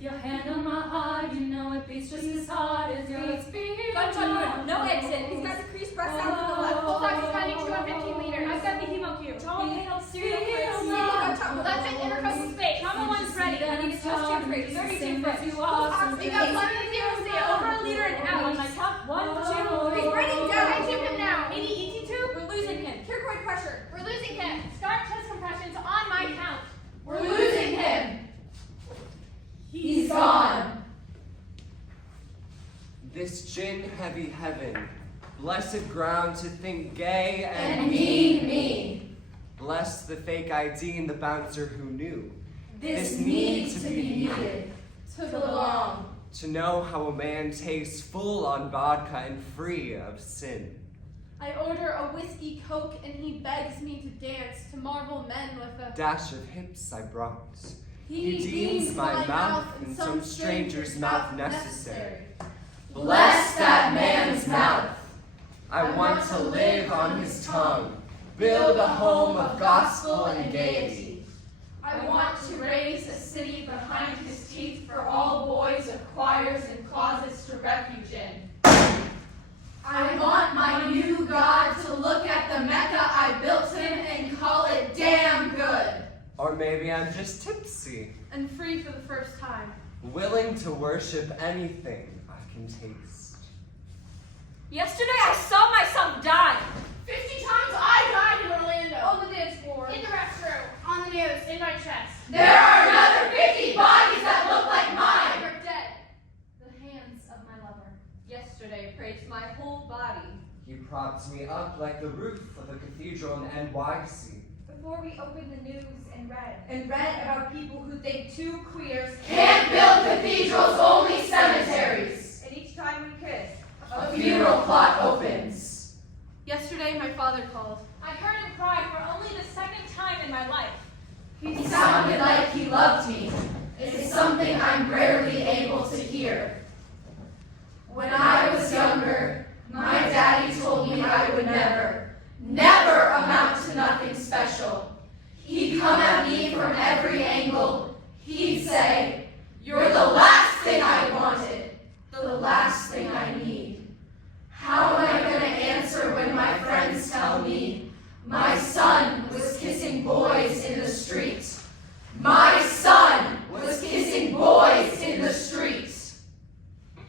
With your hand on my heart, you know it beats just as hard as yours beats. Gunshot wound, no exit. He's got the creased breast out to the left. Full box is finding 215 liters. I've got the hemo cue. Left and intercostal space. Trauma 1's ready. I need to just 2 trays. 32 foot. We got 150 over a liter and out. On my top 1, 2, 3. He's breaking down. I tube him now. 80 ET2. We're losing him. Cricoid pressure. We're losing him. Start chest compressions on my count. We're losing him. He's gone. This gin heavy heaven, blessed ground to think gay and Me. bless the fake ID and the bouncer who knew. This needs to be needed. To belong. To know how a man tastes full on vodka and free of sin. I order a whiskey coke and he begs me to dance to marvel men with a Dash of hips I brought. He deems my mouth and some stranger's mouth necessary. Bless that man's mouth. I want to live on his tongue, build a home of gospel and gaiety. I want to raise a city behind his teeth for all boys of choirs and closets to refuge in. I want my new God to look at the Mecca I built him and call it damn good. Or maybe I'm just tipsy, And free for the first time. willing to worship anything I can taste. Yesterday I saw myself die. 50 times I died in Orlando. On the dance floor. In the restroom. On the news. In my chest. There are another 50 bodies that look like mine. You're dead. The hands of my lover. Yesterday praised my whole body. He props me up like the roof of a cathedral in NYC. Before we opened the news and read about people who think 2 queers Can't build cathedrals, only cemeteries. and each time we kiss. A funeral plot opens. Yesterday my father called. I heard him cry for only the 2nd time in my life. He sounded like he loved me. It's something I'm rarely able to hear. When I was younger, my daddy told me I would never amount to nothing special. He'd come at me from every angle. He'd say, "You're the last thing I wanted, the last thing I need." How am I going to answer when my friends tell me my son was kissing boys in the street? My son was kissing boys in the street.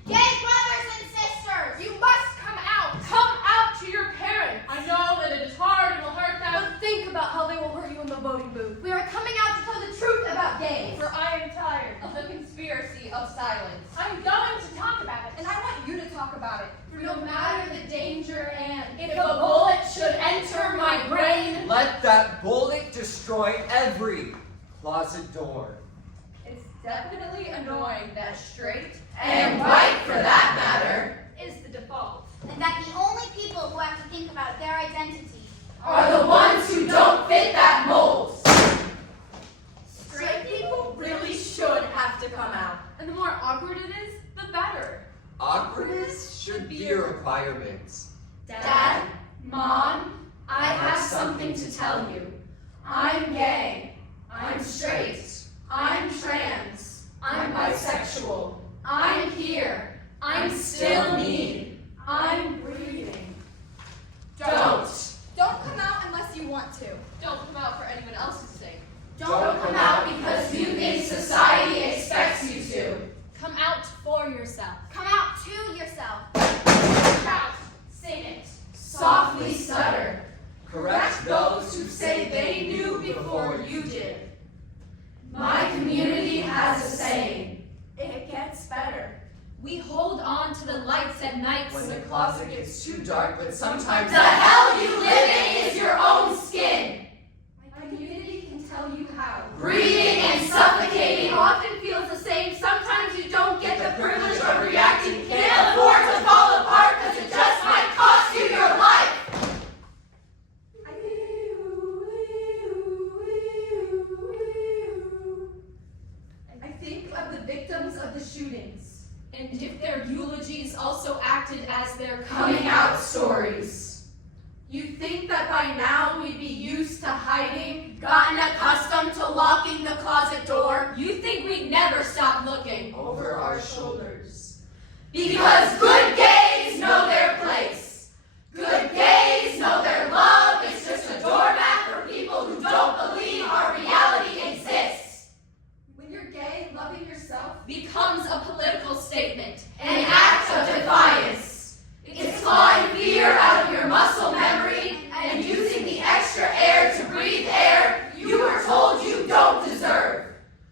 Gay brothers and sisters, you must come out. Come out to your parents. I know that it is hard and will hurt them. But think about how they will hurt you in the voting booth. We are coming out to tell the truth about gays. For I am tired of the conspiracy of silence. I'm going to talk about it, and I want you to talk about it. For no matter the danger and If a bullet should enter my brain, Let that bullet destroy every closet door. it's definitely annoying that straight And white, for that matter, is the default. And that the only people who have to think about their identity are the ones who don't fit that mold. Straight people really should have to come out. And the more awkward it is, the better. Awkwardness should be a requirement. Dad, Mom, I have something to tell you. I'm gay. I'm straight. I'm trans. I'm bisexual. I'm here. I'm still me. I'm breathing. Don't. don't come out unless you want to. Don't come out for anyone else's sake. Don't come out because you think society expects you to. Come out for yourself. come out to yourself. Shout, sing it. Softly stutter. Correct those who say they knew before you did. My community has a saying. It gets better. We hold on to the lights at night When the closet gets too dark, but sometimes The hell you live in is your own skin. my community can tell you how. Breathing and suffocating. Often feels the same. Sometimes you don't get the privilege of reacting. Can't afford to fall apart because it just might cost you your life. I think of the victims of the shootings, and if their eulogies also acted as their Coming out stories. You think that by now we'd be used to hiding? Gotten accustomed to locking the closet door? You think we'd never stop looking Over our shoulders. Because good gays know their place. Good gays know their love is just a doormat for people who don't believe our reality exists. When you're gay, loving yourself becomes a political statement. An act of defiance. It's clawing fear out of your muscle memory and using the extra air to breathe air you were told you don't deserve.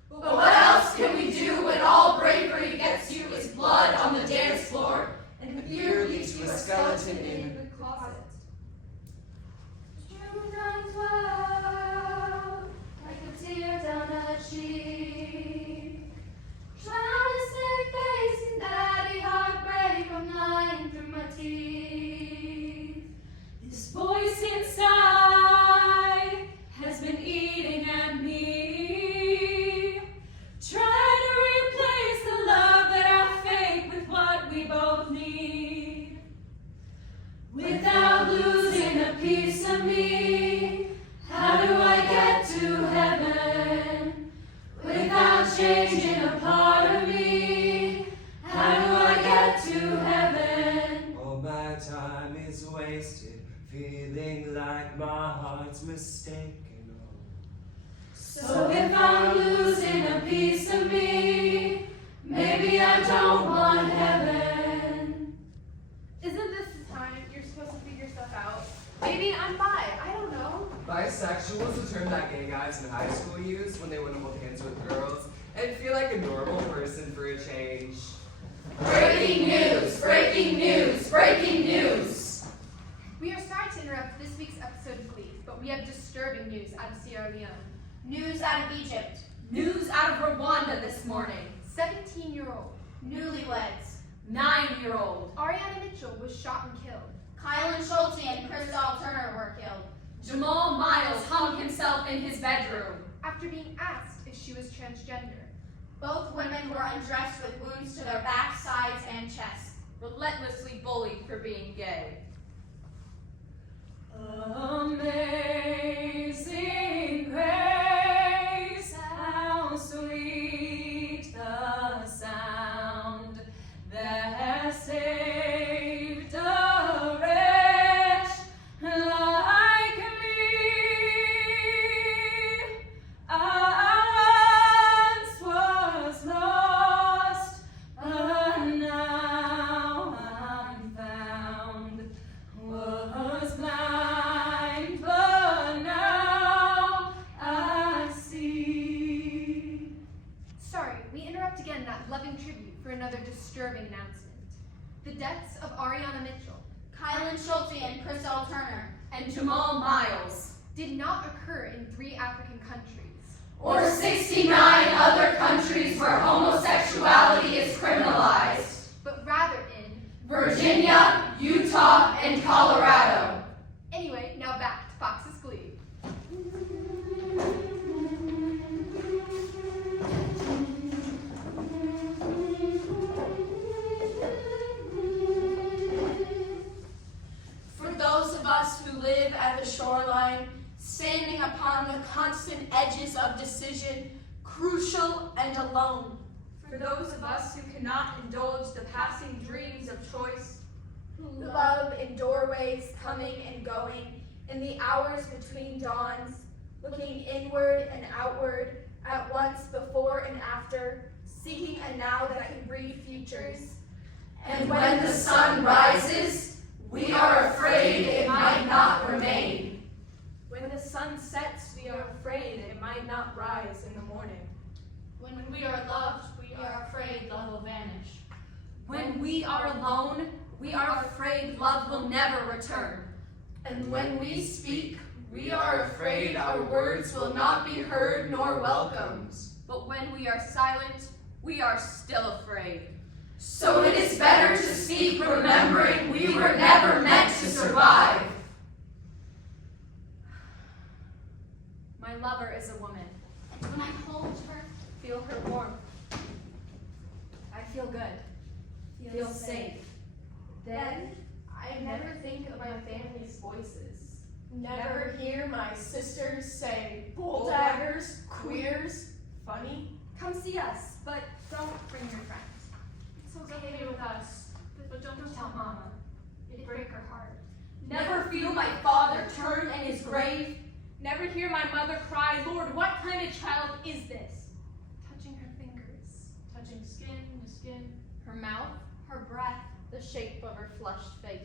But what else can we do when all bravery gets you is blood on the dance floor and fear leaves you a skeleton in the closet. June runs wild, like a tear down a cheek. Trying to save face in daddy heartbreak, I'm lying through my teeth. This voice inside has been eating at me. Trying to replace the love that I fake with what we both need. Without losing a piece of me, how do I get to heaven? Without changing a part of me, how do I get to heaven? All my time is wasted, feeling like my heart's mistaken. So if I'm losing a piece of me, maybe I don't want heaven. Isn't this the time you're supposed to figure stuff out? Maybe I'm bi. I don't know. Bisexual is a term that gay guys in high school used when they wouldn't hold hands with girls and feel like a normal person for a change. Breaking news! Breaking news! Breaking news! We are sorry to interrupt this week's episode of Glee, but we have disturbing news out of Sierra Leone. News out of Egypt. News out of Rwanda this morning. 17-year-old Newlyweds. 9-year-old. Ariana Mitchell was shot and killed. Kylan Schulte and Crystal Turner were killed. Jamal Miles hung himself in his bedroom. After being asked if she was transgender. Both women were undressed with wounds to their backs, sides, and chests. Relentlessly bullied for being gay. Amazing grace, how sweet the sound that saved a wretch like me. I once was lost, but now I'm found. Was blind, but now I see. Sorry, we interrupt again that loving tribute for another disturbing announcement. The deaths of Ariana Mitchell Kylan Schulte and Crystal Turner. And Jamal Miles. did not occur in 3 African countries. Or 69 other countries where homosexuality is criminalized. But rather in. Virginia, Utah, and Colorado. Anyway, now back to Fox's Glee. For those of us who live at the shoreline, standing upon the constant edges of decision, crucial and alone. For those of us who cannot indulge the passing dreams of choice, Who love in doorways coming and going, in the hours between dawns, looking inward and outward, at once before and after, seeking a now that can breed futures. And when the sun rises, we are afraid it might not remain. When the sun sets, we are afraid it might not rise in the morning. When we are loved, we are afraid love will vanish. When we are alone, we are afraid love will never return. And when we speak, we are afraid our words will not be heard nor welcomed. But when we are silent, we are still afraid. So it is better to speak remembering we were never meant to survive. My lover is a woman. And when I hold her, Feel her warmth. I feel good. Feel safe. Then I never think of my family's voices. Never hear my sisters say bull daggers, queers, funny. Come see us, but don't bring your friends. It's okay with us, but don't tell Mama. It'd break her heart. Never feel my father turn in his grave. Never hear my mother cry, Lord, what kind of child is this? Touching her fingers, Touching skin to skin. her mouth, her breath, the shape of her flushed face.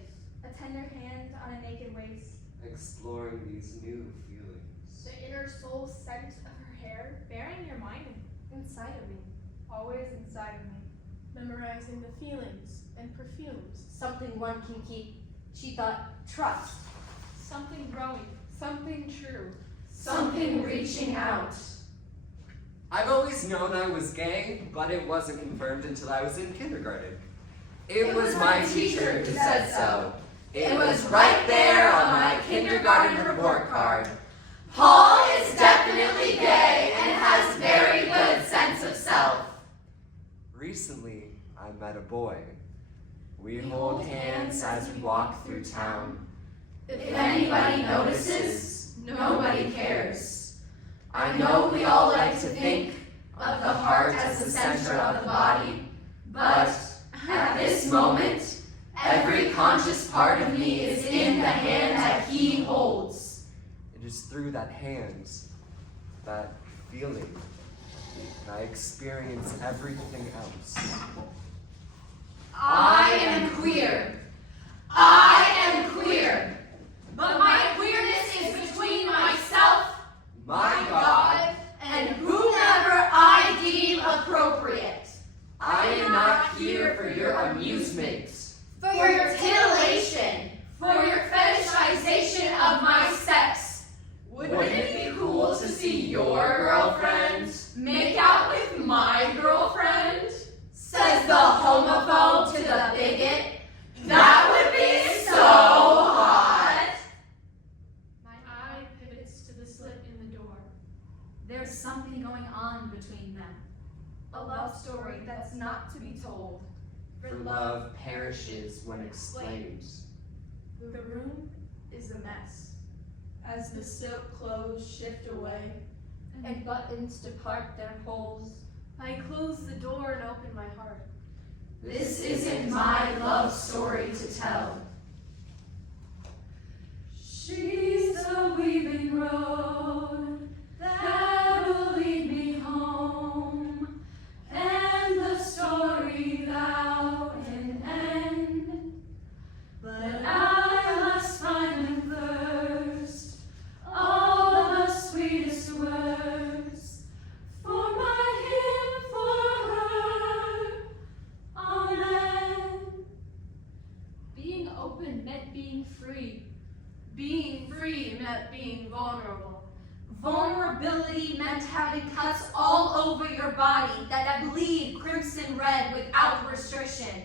A tender hand on a naked waist. Exploring these new feelings. The inner soul scent of her hair, Bearing your mind, Inside of me. always inside of me. Memorizing the feelings and perfumes. Something one can keep, she thought, trust. Something growing. Something true. Something reaching out. I've always known I was gay, but it wasn't confirmed until I was in kindergarten. It was my teacher who said so. It was right there on my kindergarten report card. Paul is definitely gay and has very good sense of self. Recently, I met a boy. We hold hands as we walk through town. If anybody notices, nobody cares. I know we all like to think of the heart as the center of the body, but at this moment, every conscious part of me is in the hand that he holds. It is through that hand, that feeling, that I experience everything else. I am queer. I am queer. But my queerness is between myself, My God, and whomever I deem appropriate. I am not here for your amusement. For your titillation, for your fetishization of my sex. Wouldn't it be cool to see your girlfriend Make out with my girlfriend? Says the homophobe to the bigot. That would be so hot. My eye pivots to the slit in the door. There's something going on between them. A love story that's not to be told. For love perishes when explained. The room is a mess. As the silk clothes shift away, And buttons depart their holes. I close the door and open my heart. This isn't my love story to tell. She's the weaving road that'll lead me home, and the story without an end. But I must find them first, all the sweetest words for my hymn for her. Amen. Being open meant being free. Being free meant being vulnerable. Vulnerability meant having cuts all over your body that bleed crimson red without restriction.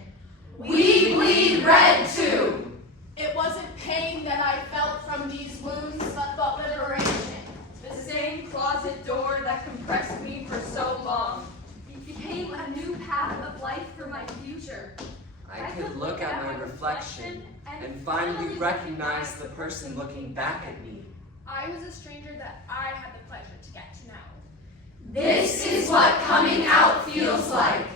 We bleed red too. it wasn't pain that I felt from these wounds, but liberation. The same closet door that compressed me for so long. It became a new path of life for my future. I could look at my reflection and finally recognize the person looking back at me. I was a stranger that I had the pleasure to get to know. This is what coming out feels like.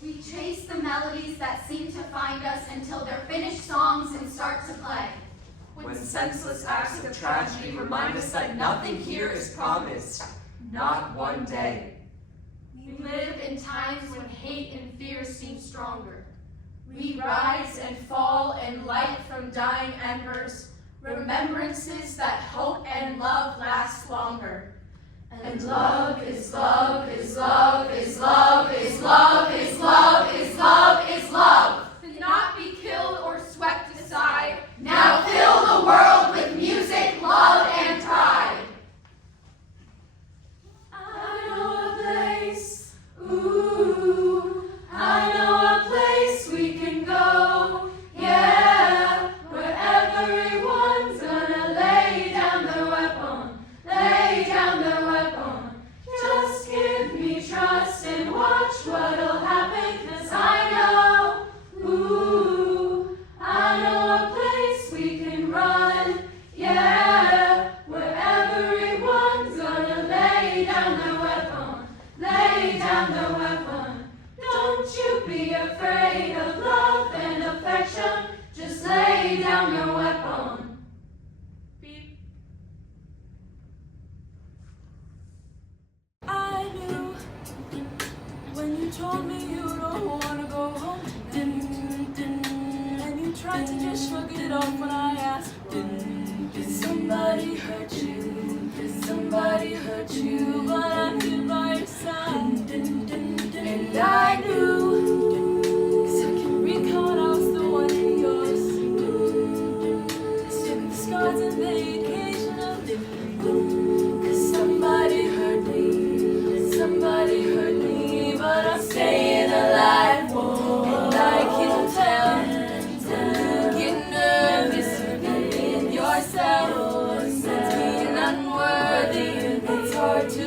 We chase the melodies that seem to find us until they're finished songs and start to play. When senseless acts of tragedy remind us that nothing here is promised, not one day. We live in times when hate and fear seem stronger. We rise and fall and light from dying embers, remembrances that hope and love last longer. And love is love is love is love is love is love is love is love. To not be killed or swept aside. Now fill the world with music, love, and pride. I know a place, ooh, I know a place we can go, yeah, where everyone's gonna lay down their weapon, lay down their weapon. Just give me trust and watch you told me you don't wanna go home. And you tried to just shrug it off when I asked. Did somebody hurt you? Did somebody hurt you? But I'm here by your side. And I knew, 'cause I can recall I was the one in yours. Sick of the scars and the occasional living. 'Cause somebody hurt me. Somebody hurt me. But I'm staying alive. And I can tell. Get nervous. Yourself. Being unworthy. It's hard to